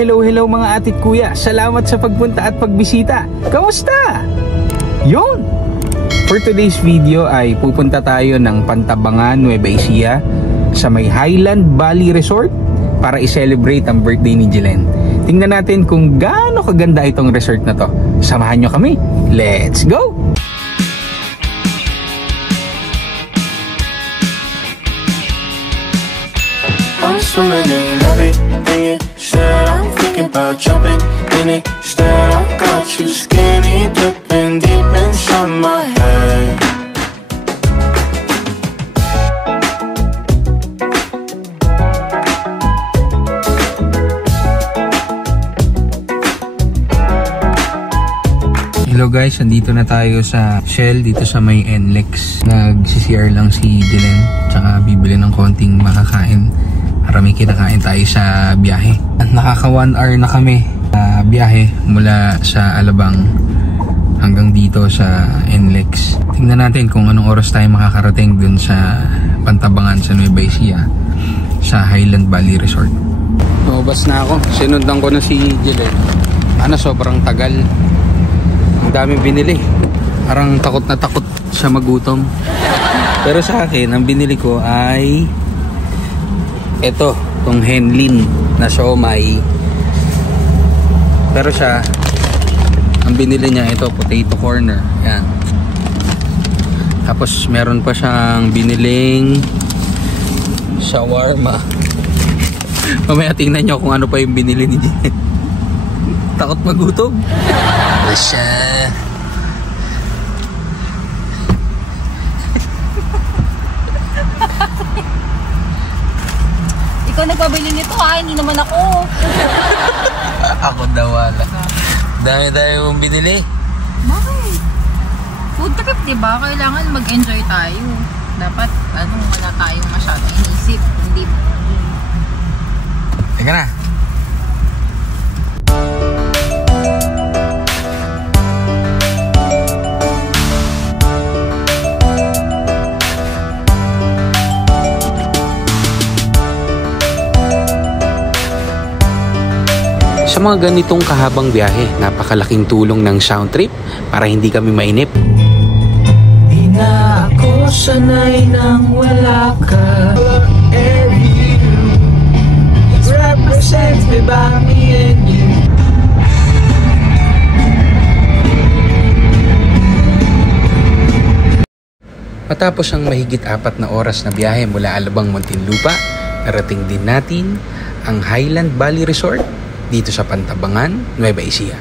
hello mga atit kuya. Salamat sa pagpunta at pagbisita. Kamusta? Yun! For today's video ay pupunta tayo ng Pantabangan, Nueva Ecija sa may Highland Valley Resort para i-celebrate ang birthday ni Jelen. Tingnan natin kung gaano kaganda itong resort na to. Samahan nyo kami. Let's go! I'm swimming in everything you said. I'm thinking about jumping in it. Instead, I got you skinny dipping deep inside my head. Hello guys, andito na tayo sa Shell dito sa may NLEX. Nag-CCR lang si Jelen, tsaka bibili ng konting makakain para may kinakain tayo sa biyahe. Nakaka 1 hour na kami biyahe mula sa Alabang hanggang dito sa NLEX. Tingnan natin kung anong oras tayo makakarating dun sa Pantabangan sa Nueva Ecija sa Highland Valley Resort. Lumabas na ako, sinundan ko na si Jelen. Sobrang tagal. Ang daming binili. Parang takot na takot siya magutom. Pero sa akin, ang binili ko ay ito, itong Henlin na siomai. Pero siya, ang binili niya ito, potato corner. Yan. Tapos meron pa siyang biniling shawarma. Mamaya tingnan nyo kung ano pa yung binili ni Jen. Takot magutom. Siya. Ikaw nagpabili nito ha, hindi naman ako. Ako daw wala. Dami-dami mong binili. Bakit? Food trip, diba? Kailangan mag-enjoy tayo. Dapat, wala tayong masyadong inisip. Hindi. Teka na. Sa mga ganitong kahabang biyahe, napakalaking tulong ng sound trip para hindi kami mainip. Di na ako sanay nang wala ka. Every you, it represents me by me and you. Matapos ang mahigit 4 na oras na biyahe mula Alabang, Muntinlupa, narating din natin ang Highland Valley Resort dito sa Pantabangan, Nueva Ecija.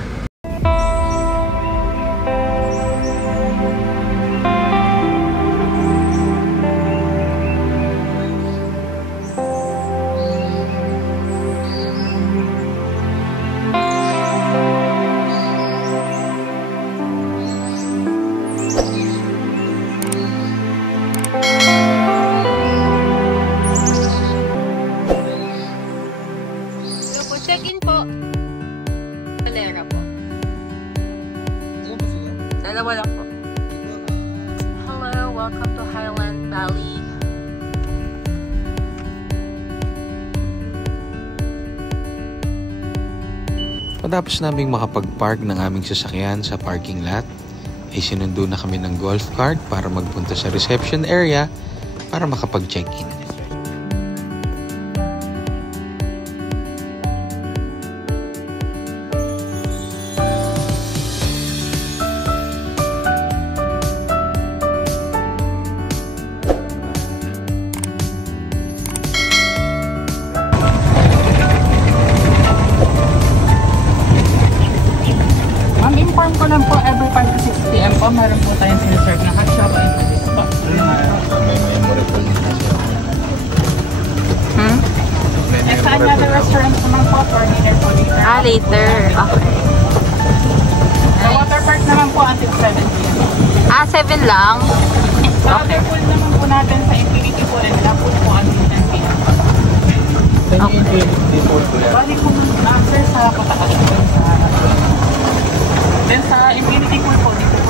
Check-in po. Valera po. Dalawa lang po. Hello, welcome to Highland Valley. Matapos naming makapag-park ng aming sasakyan sa parking lot, ay sinundo na kami ng golf cart para magpunta sa reception area para makapag-check-in. Inform ko lang po, every 5 to 6 p.m. po, meron po tayong siniserve na hot chocolate and pwede po. May memory po yun na siya. And sa another restaurant naman po, for later po later. Later. Okay. Sa water park naman po, until 7 p.m. 7 lang? Sa other pool naman po natin sa Infinity Pool and La Pool po until 10 p.m. Okay. Bali po sir sa patakas po sa then sa Infinity Pool po dito po.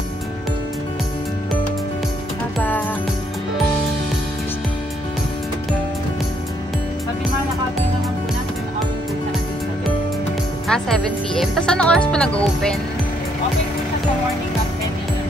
Sabi ma, nakapin naman po natin ang aming pool na natin. Tapos anong oras pa nag-open? Okay, sa morning of 10 a.m.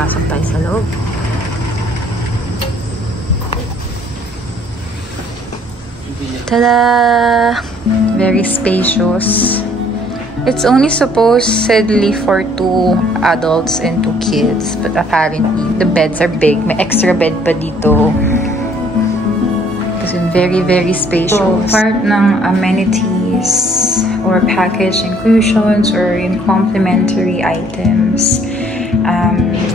Pasok tayo sa loob. Tada! Very spacious. It's only supposedly for 2 adults and 2 kids, but apparently the beds are big. May extra bed pa dito. Kasi very, very spacious. So, part ng amenities or package inclusions or yung complimentary items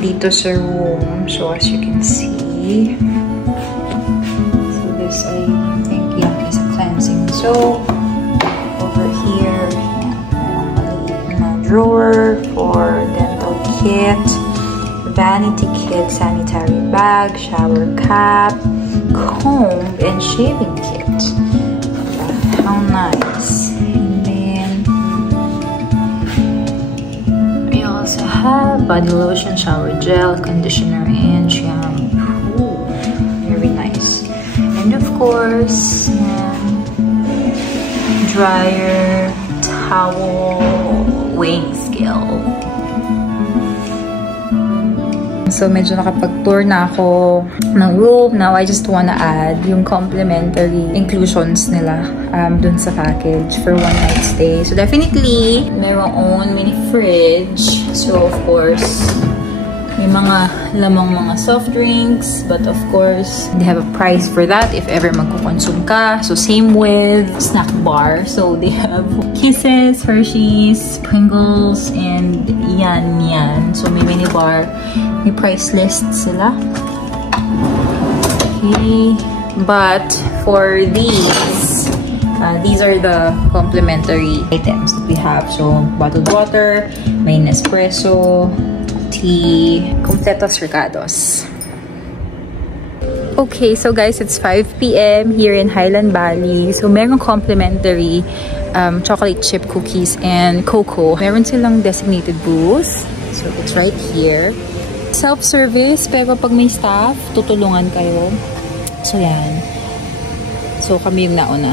dito sa room. So, as you can see, so this I think is a cleansing soap. Over here, a drawer for dental kit, vanity kit, sanitary bag, shower cap, comb, and shaving kit. How nice. And then we also have body lotion, shower gel, conditioner, and shampoo. Very nice. And of course, dryer, towel, weighing scale. So, medyo nakapag-tour na ako ng room. Now, I just wanna add yung complimentary inclusions nila dun sa package for 1 night stay. So, definitely, mayroong own mini fridge. So, of course, may mga lamang mga soft drinks. But, of course, they have a price for that if ever magkukonsume ka. So, same with snack bar. So, they have Kisses, Hershey's, Pringles, and yan. So, may mini bar. May price list sila. Okay. But for these are the complimentary items that we have. So, bottled water, may Nespresso, tea, completos regados. Okay, so guys, it's 5 p.m. here in Highland Valley. So, merong complimentary chocolate chip cookies and cocoa. Meron silang designated booth. So, it's right here. Self-service, pero pag may staff, tutulungan kayo. So, yan. So, kami yung nauna.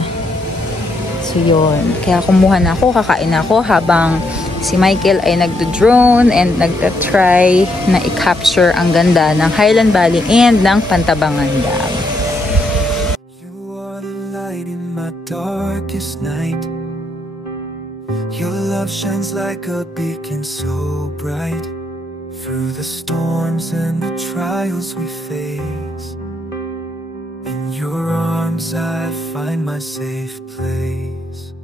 So, yun. Kaya kumuha na ako, kakain na ako habang si Michael ay nagdo-drone and nagta-try na i-capture ang ganda ng Highland Valley and ng Pantabangan Dam. You are the light in my darkest night. Your love shines like a beacon so bright. Through the storms and the trials we face, in your arms I find my safe place.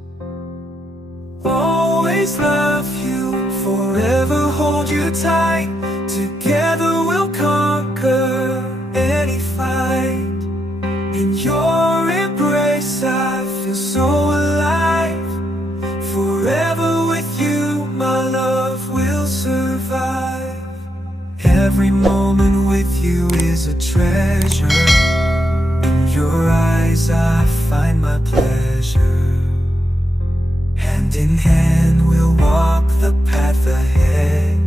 Always love you, forever hold you tight. Together we'll conquer any fight. In your embrace I feel so alive. Forever with you my love will survive. Every moment with you is a treasure. In your eyes I find my pleasure. Hand in hand we'll walk the path ahead.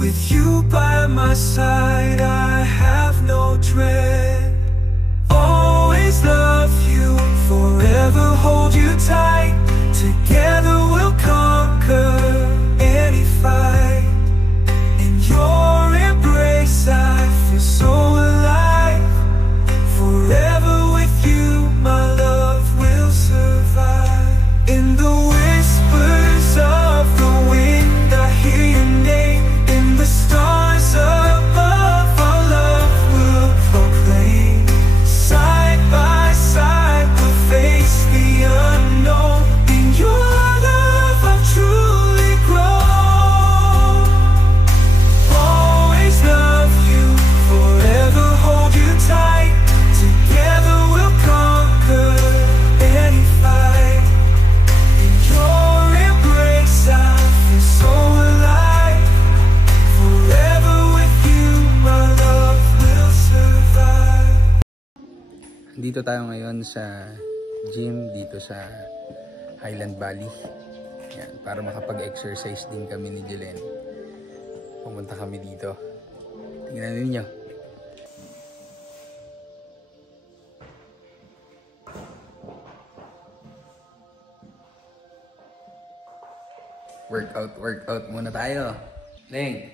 With you by my side I have no dread. Always love you, forever hold you tight. Together we'll conquer any fight. Your embrace I feel so alive. Forever with you my love will survive. In the whispers of the wind I hear your name. In the stars above Dito tayo ngayon sa gym dito sa Highland Valley. Yan, para makapag-exercise din kami ni Jelen. Pumunta kami dito. Tingnan ninyo. Workout muna tayo. Leng.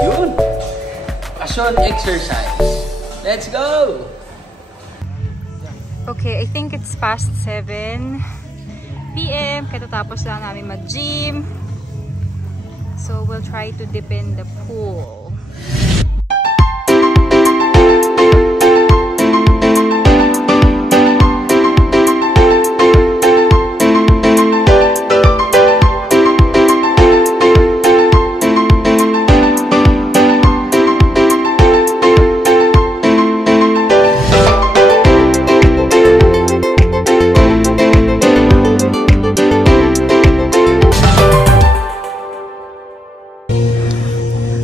Yun. Passion exercise. Let's go. Okay, I think it's past 7 PM. Katatapos lang namin mag-gym. So we'll try to dip in the pool.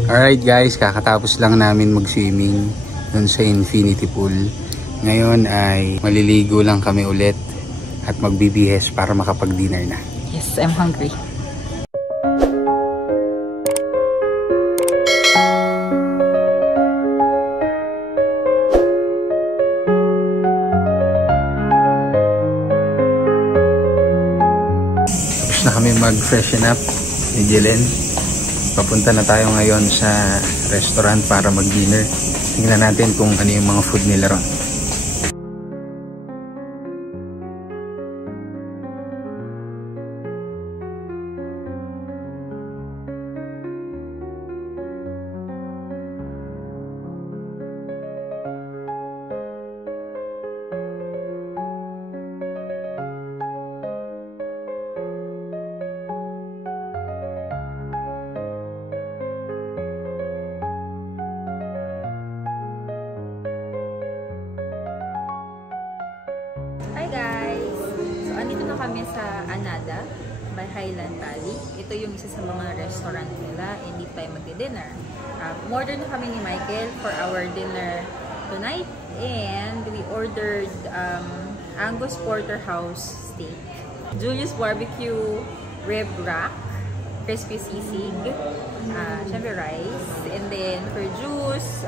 Alright guys, kakatapos lang namin mag-swimming dun sa infinity pool. Ngayon ay maliligo lang kami ulit at magbibihes para makapag-dinner na. Yes, I'm hungry. Tapos na kami mag-freshen up ni Jelen. Papunta na tayo ngayon sa restaurant para mag-dinner. Tingnan natin kung ano yung mga food nila ron. Hi guys! So, andito na kami sa Anada by Highland Valley. Ito yung isa sa mga restaurant nila. Hindi tayo magdi-dinner. Order na kami ni Michael for our dinner tonight. And we ordered Angus Porterhouse steak, Julius Barbecue rib rack, crispy sisig, syempre rice, and then for juice,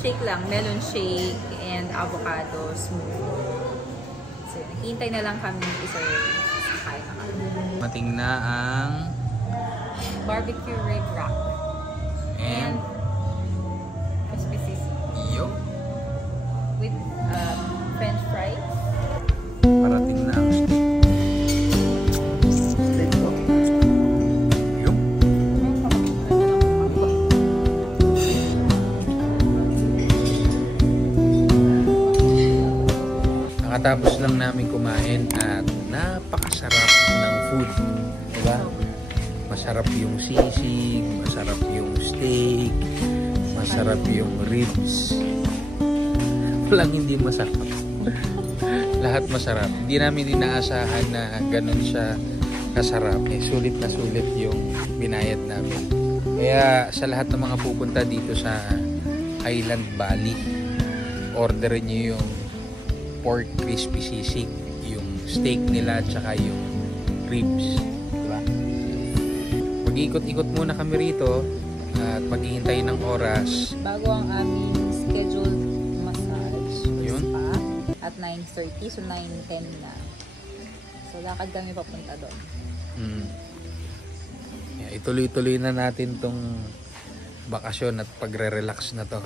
shake lang, melon shake, and avocado smoothie. So, naghihintay na lang kami i-serve. Kain na kami. Mating na ang Barbecue rib rack. And crispy sisig. yo. With french fries. Parating na ang steak. Yo. Nakatapos lang namin kumain at napakasarap ng food. Diba? Masarap yung sisig, masarap yung steak, masarap yung ribs. Walang hindi masarap. Lahat masarap. Hindi namin inaasahan na ganun siya kasarap. Sulit na sulit yung binayad namin. Kaya sa lahat ng mga pupunta dito sa Highland Valley, orderin nyo yung pork crispy sisig, yung steak nila, tsaka yung ribs. Diba? Mag-ikot-ikot muna kami rito at maghihintay ng oras. Bago ang aming scheduled massage or Yun. spa at 9:30, so 9:10 na. So lakad kami papunta doon. Yeah, ituloy-tuloy na natin tong bakasyon at pagre-relax na to.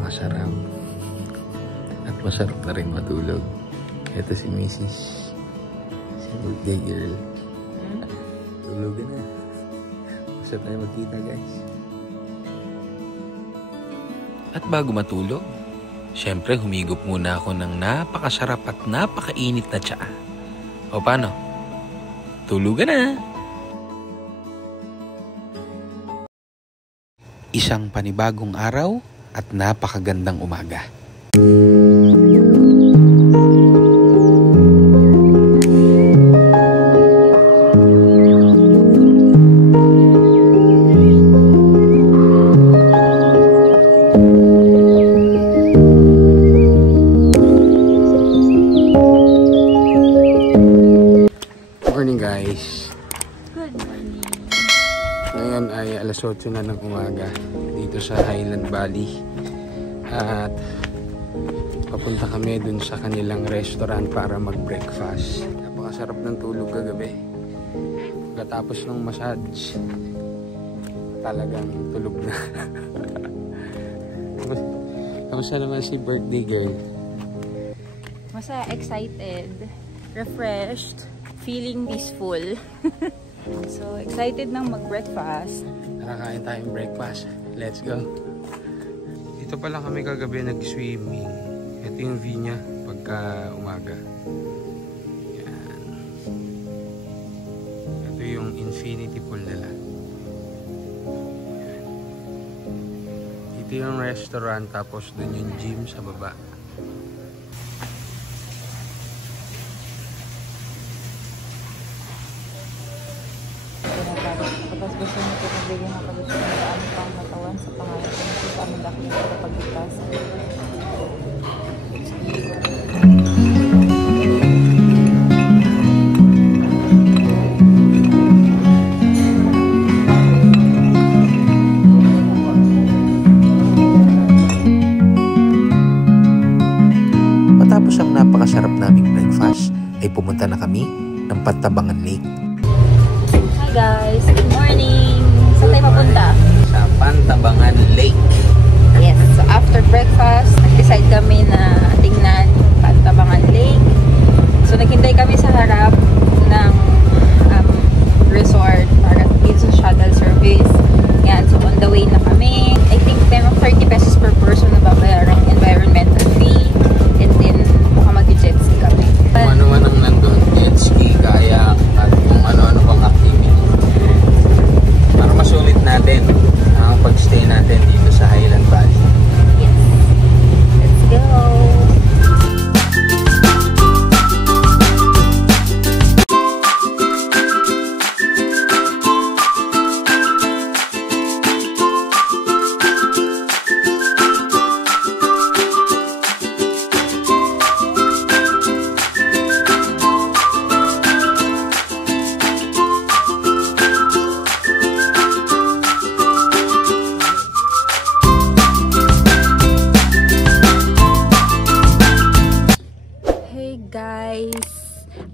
napakasarap. At masarap na rin matulog. Ito si Mrs. Si birthday girl. Tulugan na. Basta tayo magkita, guys. At bago matulog, syempre humigop muna ako ng napakasarap at napakainit na tsaa. O paano? Tulugan na! Isang panibagong araw at napakagandang umaga. Morning guys. Good morning. Ngayon ay alas 8 na ng umaga dito sa Highland Valley. At papunta kami dun sa kanilang restaurant para mag-breakfast. Napakasarap ng tulog kagabi. Pagkatapos ng massage, talagang tulog na. Kamusta naman si birthday girl? Masaya, excited, refreshed, feeling peaceful. So, excited nang mag-breakfast. Nakakain tayong breakfast. Let's go. Dito pala kami kagabi nag-swimming. Ito yung view niya pagka umaga. Yan. Ito yung infinity pool nila. Yan. Dito yung restaurant tapos dun yung gym sa baba. Tapos gusto nyo po magbigay ng kalusyon sa aming pangkatawan sa pangalan ko nito sa aming dakilang kapagligtas. Matapos ang napakasarap naming breakfast, ay pumunta na kami ng Pantabangan Lake. Hi guys, good morning. Saan tayo papunta? Sa Pantabangan Lake. Yes, so after breakfast, nag-decide kami na tingnan yung Pantabangan Lake. So naghintay kami sa harap ng resort para dito sa shuttle service. Yan, so on the way na kami. I think merong 30 pesos per person na babayarang environmental fee. And then, baka mag-jet ski kami. Kung ano-ano ang nandun, jet ski, kayak, at kung ano-ano pang activity. Para masulit natin ang pag-stay natin dito sa Highland Valley. Yes. Let's go!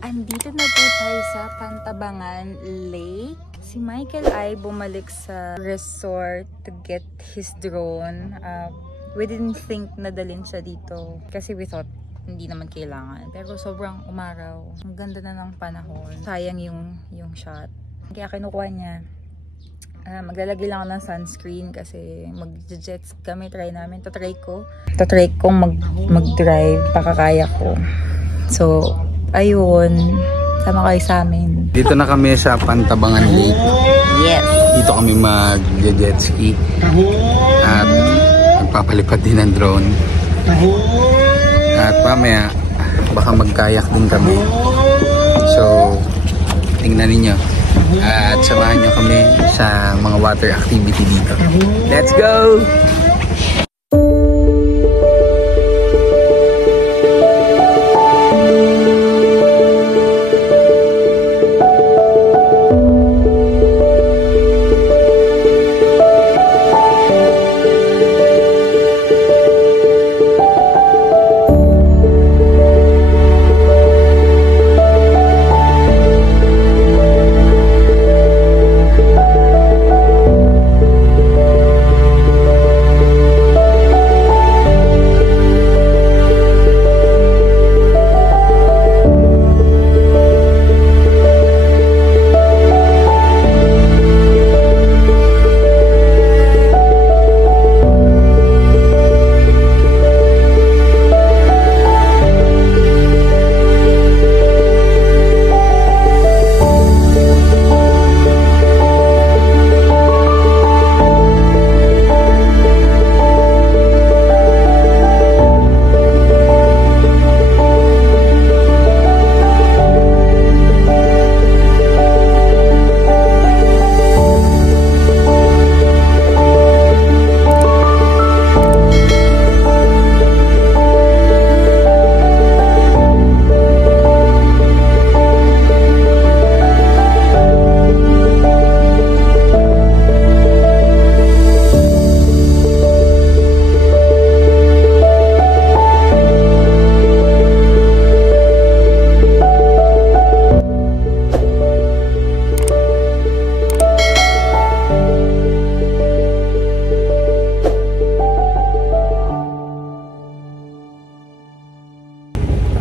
Andito na po tayo sa Pantabangan Lake. Si Michael ay bumalik sa resort to get his drone. We didn't think na dalhin siya dito kasi we thought hindi naman kailangan. Pero sobrang umaraw. Ang ganda na ng panahon. Sayang yung shot. Kaya kinukuha niya. Maglalagay lang ako ng sunscreen kasi mag-jets kami. Try namin. Tatry kong mag-drive. Pakakaya ko. So, ayun. Sama kayo sa amin. Dito na kami sa Pantabangan Lake. Yes. Dito kami mag-jet ski. At magpapalipad din ng drone. At mamaya, baka mag-kayak din kami. So, tingnan ninyo. At samahan nyo kami sa mga water activity dito. Let's go!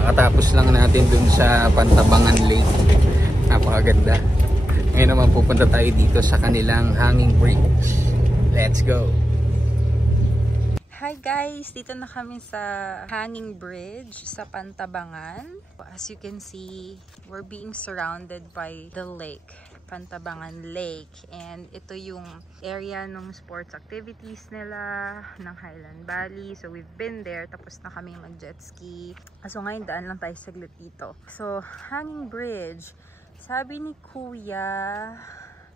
Kakatapos lang natin dun sa Pantabangan Lake. Napakaganda. Ngayon naman pupunta tayo dito sa kanilang hanging bridge. Let's go! Hi guys! Dito na kami sa hanging bridge sa Pantabangan. As you can see, we're being surrounded by the lake. Pantabangan Lake. And ito yung area ng sports activities nila ng Highland Valley. So we've been there. Tapos na kami mag-jet ski. So ngayon daan lang tayo saglit dito. So hanging bridge. Sabi ni Kuya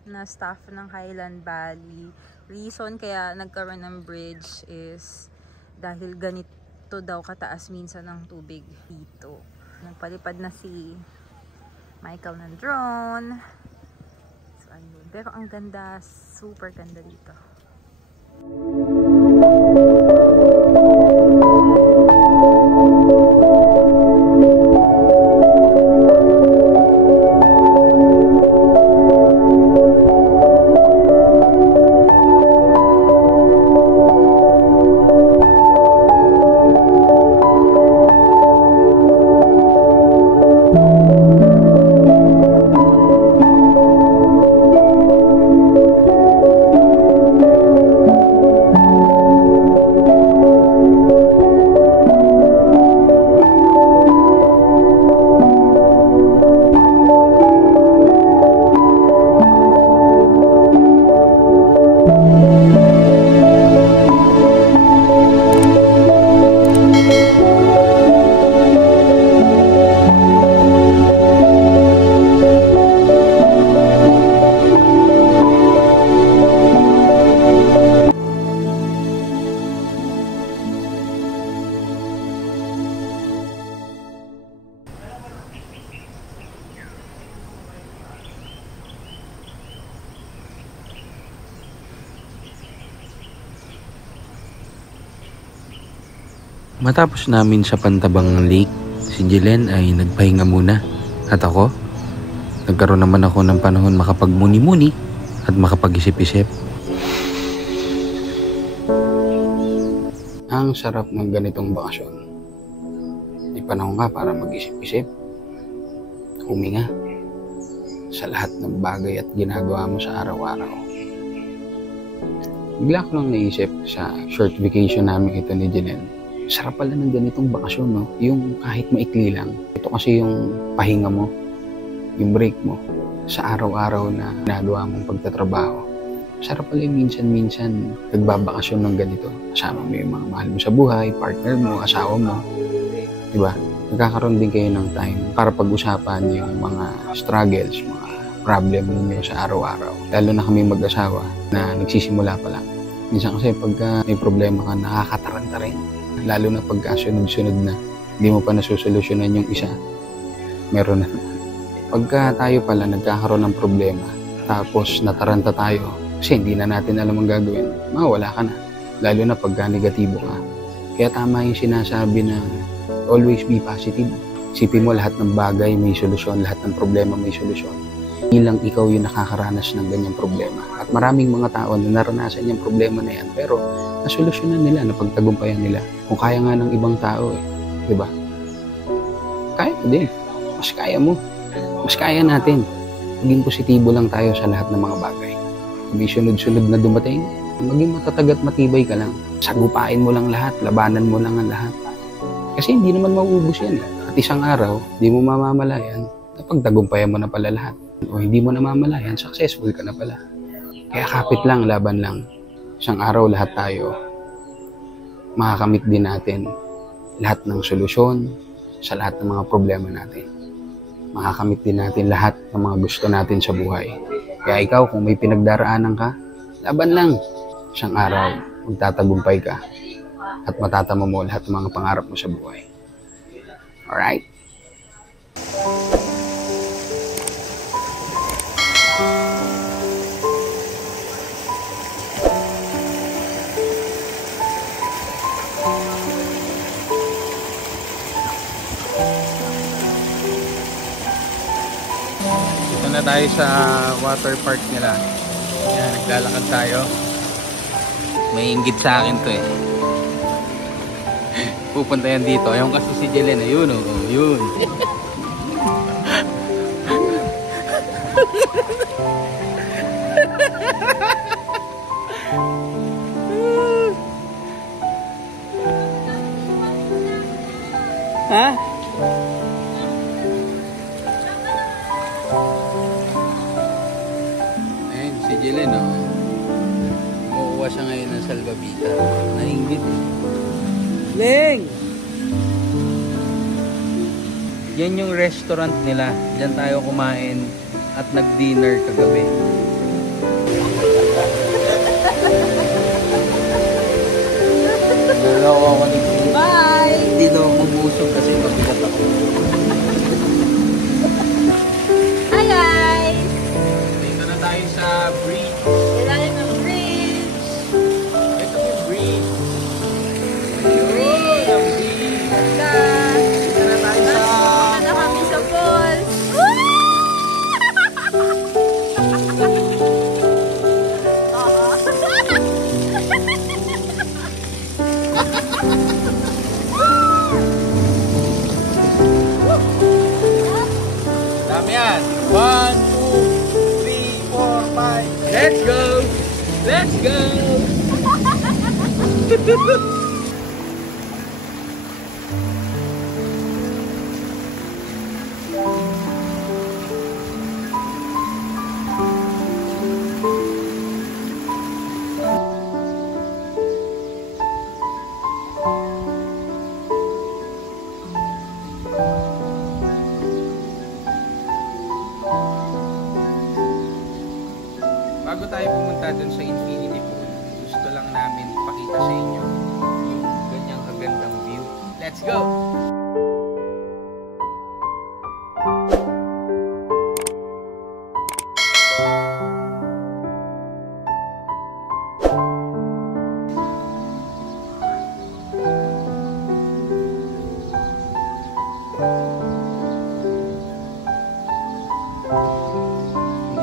na staff ng Highland Valley, reason kaya nagkaroon ng bridge is dahil ganito daw kataas minsan ng tubig dito. Nagpalipad na si Michael ng drone. So ayun. Pero ang ganda, super ganda dito. Matapos namin sa Pantabangan Lake, si Jelen ay nagpahinga muna. At ako, nagkaroon naman ako ng panahon makapagmuni-muni at makapag-isip-isip. Ang sarap ng ganitong bakasyon. May panahon ka para mag-isip-isip, huminga sa lahat ng bagay at ginagawa mo sa araw-araw. Bigla ko lang naisip sa short vacation namin ito ni Jelen. Sarap pala ng ganitong bakasyon, no? Yung kahit maikli lang. Ito kasi yung pahinga mo, yung break mo sa araw-araw na ginagawa mong pagtatrabaho. Sarap pala yung minsan-minsan nagbabakasyon ng ganito. Kasama mo yung mga mahal mo sa buhay, partner mo, asawa mo. Diba? Nagkakaroon din kayo ng time para pag-usapan yung mga struggles, mga problem ninyo sa araw-araw. Lalo na kami mag-asawa na nagsisimula pa lang. Minsan kasi pagka may problema ka, nakakataranta rin. Lalo na pagka sunod-sunod na, hindi mo pa nasusolusyonan yung isa, meron na. Pagka tayo pala nagkakaroon ng problema, tapos nataranta tayo, kasi hindi na natin alam ang gagawin, mawala ka na. Lalo na pagka negatibo ka. Kaya tama yung sinasabi na always be positive. Isipin mo lahat ng bagay may solusyon, lahat ng problema may solusyon. Hindi lang ikaw yung nakakaranas ng ganyang problema. At maraming mga tao na naranasan yung problema na yan, pero nasolusyonan nila, napagtagumpayan nila. Kung kaya nga ng ibang tao di ba? Kaya mo din. Mas kaya mo. Mas kaya natin. Maging positibo lang tayo sa lahat ng mga bagay. Kung may sunod-sunod na dumating, maging matatag at matibay ka lang. Sagupain mo lang lahat, labanan mo lang ang lahat. Kasi hindi naman mauubos yan At isang araw, di mo mamamalayan, napagtagumpayan mo na pala lahat. O hindi mo namamalayan, successful ka na pala. Kaya kapit lang, laban lang. Isang araw lahat tayo, makakamit din natin lahat ng solusyon sa lahat ng mga problema natin. Makakamit din natin lahat ng mga gusto natin sa buhay. Kaya ikaw, kung may pinagdaraanan ka, laban lang. Isang araw, magtatagumpay ka at matatama mo lahat ng mga pangarap mo sa buhay. Alright? na tayo sa water park nila. Yan, naglalakad tayo. May inggit sa akin to pupunta yan dito. Ayun kasi si Jelen, ayun oh, yun. Ha? Ayun, si Jelen oh. Kukuha siya ngayon ng salbabita. Nainggit eh. Leng! Yan yung restaurant nila. Diyan tayo kumain at nag-dinner kagabi. Nalawa ko ni Chris. Bye! Hindi daw mabusog kasi mabigat ako. Hi guys! Dito na tayo sa bridge. Ilalim ng bridge! Ito yung bridge. Ayun, ang bridge. Ganda! Dito na tayo sa... Punta na kami sa falls! Dami yan. 1, 2, 3, 4, 5. Let's go! Let's go! Bago tayo pumunta dun sa Infinity Pool, gusto lang namin pakita sa inyo yung ganyang kagandang view. Let's go!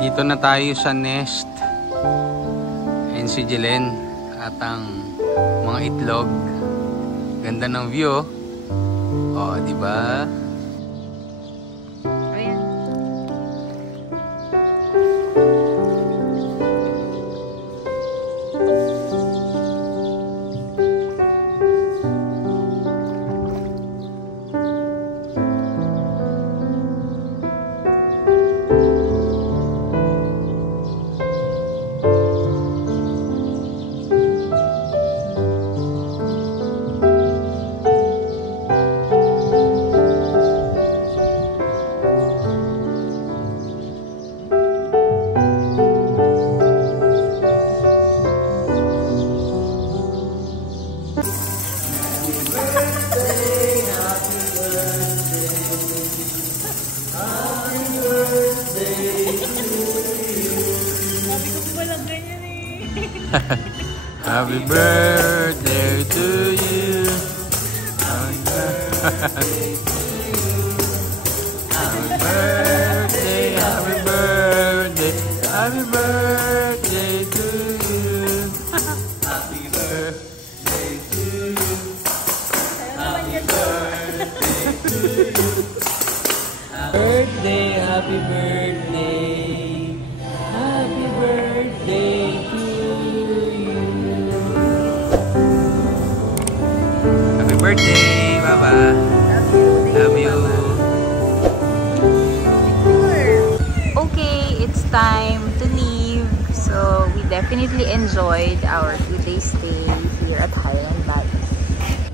Dito na tayo sa nest. Ayan si Jelen at ang mga itlog. Ganda ng view. Oh, di ba? Ayan. Happy birthday to you. Happy birthday, happy birthday, happy birthday to you. Happy birthday to you. Happy birthday to you. Birthday, happy birthday. Happy birthday to you. Happy birthday, Baba. Love you. Okay, it's time to leave. So, we definitely enjoyed our 2-day stay here at Highland Valley.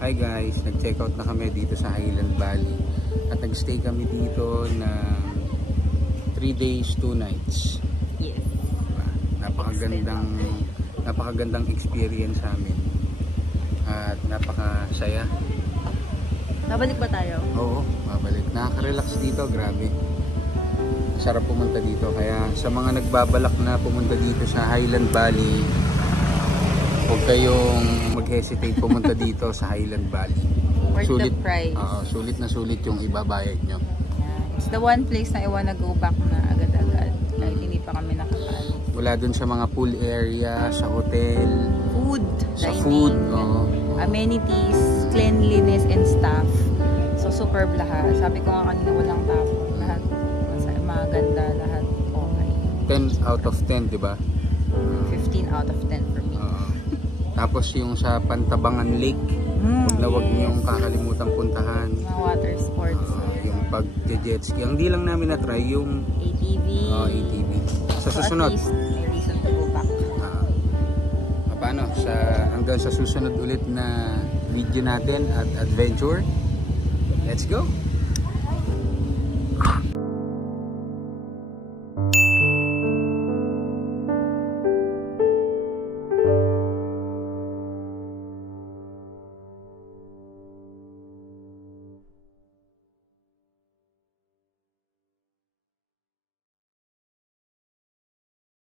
Hi guys, nag-check out na kami dito sa Highland Valley. At nag-stay kami dito ng 3 days, 2 nights. Yes. Napakagandang experience sa amin. At napakasaya. Nabalik ba tayo? Oo, babalik. Nakaka-relax dito, grabe. Sarap pumunta dito. Kaya sa mga nagbabalak na pumunta dito sa Highland Valley, huwag kayong mag-hesitate pumunta dito sa Highland Valley. Worth the price. Sulit na sulit yung ibabayad nyo. Yeah. It's the one place na I wanna go back na agad-agad. Kahit hindi pa kami nakakaano. Wala dun sa mga pool area, sa hotel, Food. sa Dining, food. amenities. cleanliness and staff. So, superb lahat. Sabi ko nga kanina, walang tapon. Lahat maganda, lahat okay. 10 out of 10, di ba? 15 out of 10 for me. Tapos yung sa Pantabangan Lake, wag niyong kakalimutan puntahan. Mga water sports. Yung pag-jet ski. Ang di lang namin na-try yung ATV. ATV. Sa susunod. So at least, may reason to go back. Paano? Hanggang sa susunod ulit na video natin at adventure. Let's go!